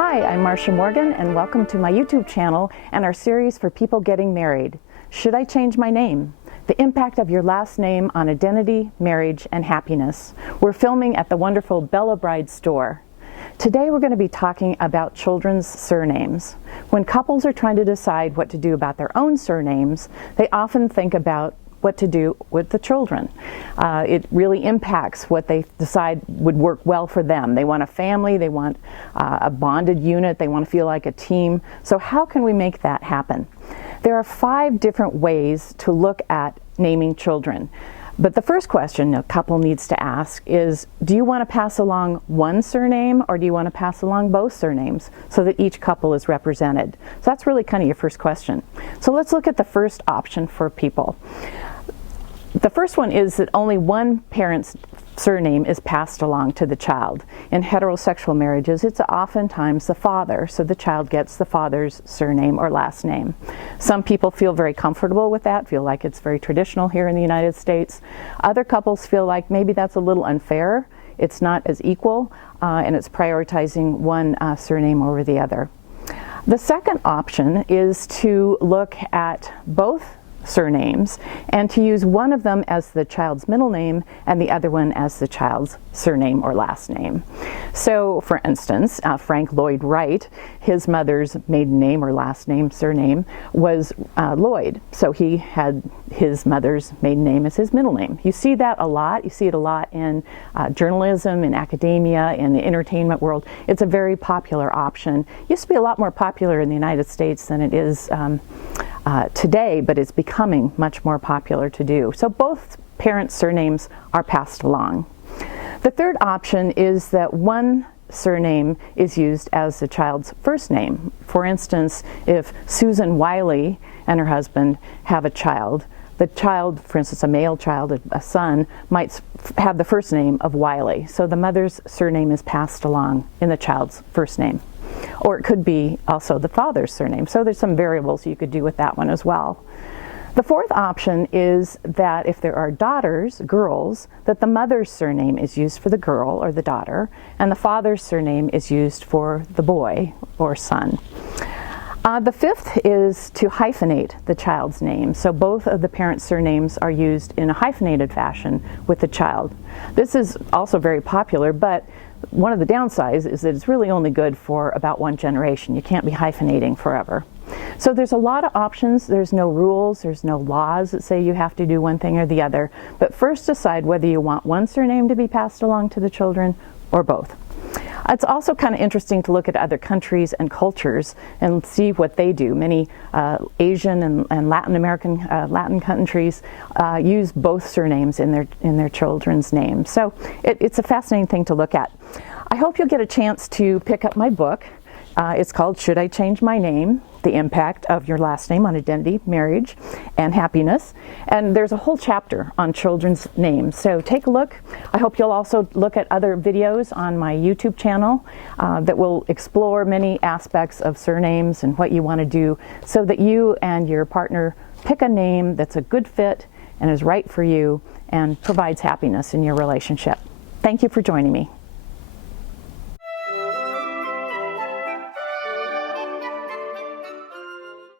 Hi, I'm Marcia Morgan, and welcome to my YouTube channel and our series for people getting married. Should I change my name? The impact of your last name on identity, marriage, and happiness. We're filming at the wonderful Bella Bride store. Today we're going to be talking about children's surnames. When couples are trying to decide what to do about their own surnames, they often think about what to do with the children. It really impacts what they decide would work well for them. They want a family, they want a bonded unit, they want to feel like a team. So how can we make that happen? There are 5 different ways to look at naming children. But the first question a couple needs to ask is, do you want to pass along one surname or do you want to pass along both surnames so that each couple is represented? So that's really kind of your first question. So let's look at the first option for people. The first one is that only one parent's surname is passed along to the child. In heterosexual marriages, it's oftentimes the father, so the child gets the father's surname or last name. Some people feel very comfortable with that, feel like it's very traditional here in the United States. Other couples feel like maybe that's a little unfair, it's not as equal, and it's prioritizing one surname over the other. The second option is to look at both surnames and to use one of them as the child's middle name and the other one as the child's surname or last name. So for instance, Frank Lloyd Wright, his mother's maiden name or last name, surname, was Lloyd. So he had his mother's maiden name as his middle name. You see that a lot. You see it a lot in journalism, in academia, in the entertainment world. It's a very popular option. It used to be a lot more popular in the United States than it is today, but it's becoming much more popular to do. So both parents' surnames are passed along. The third option is that one surname is used as the child's first name. For instance, if Susan Wiley and her husband have a child, the child, for instance, a male child, a son, might have the first name of Wiley. So the mother's surname is passed along in the child's first name. Or it could be also the father's surname. So there's some variables you could do with that one as well. The fourth option is that if there are daughters, girls, that the mother's surname is used for the girl or the daughter, and the father's surname is used for the boy or son. The fifth is to hyphenate the child's name. So both of the parents' surnames are used in a hyphenated fashion with the child. This is also very popular, but one of the downsides is that it's really only good for about one generation. You can't be hyphenating forever. So there's a lot of options. There's no rules, there's no laws that say you have to do one thing or the other. But first decide whether you want one surname to be passed along to the children or both. It's also kind of interesting to look at other countries and cultures and see what they do. Many Asian and Latin American, Latin countries use both surnames in their children's names. So it's a fascinating thing to look at. I hope you'll get a chance to pick up my book. It's called Should I Change My Name? The Impact of Your Last Name on Identity, Marriage, and Happiness. And there's a whole chapter on children's names. So take a look. I hope you'll also look at other videos on my YouTube channel that will explore many aspects of surnames and what you want to do so that you and your partner pick a name that's a good fit and is right for you and provides happiness in your relationship. Thank you for joining me.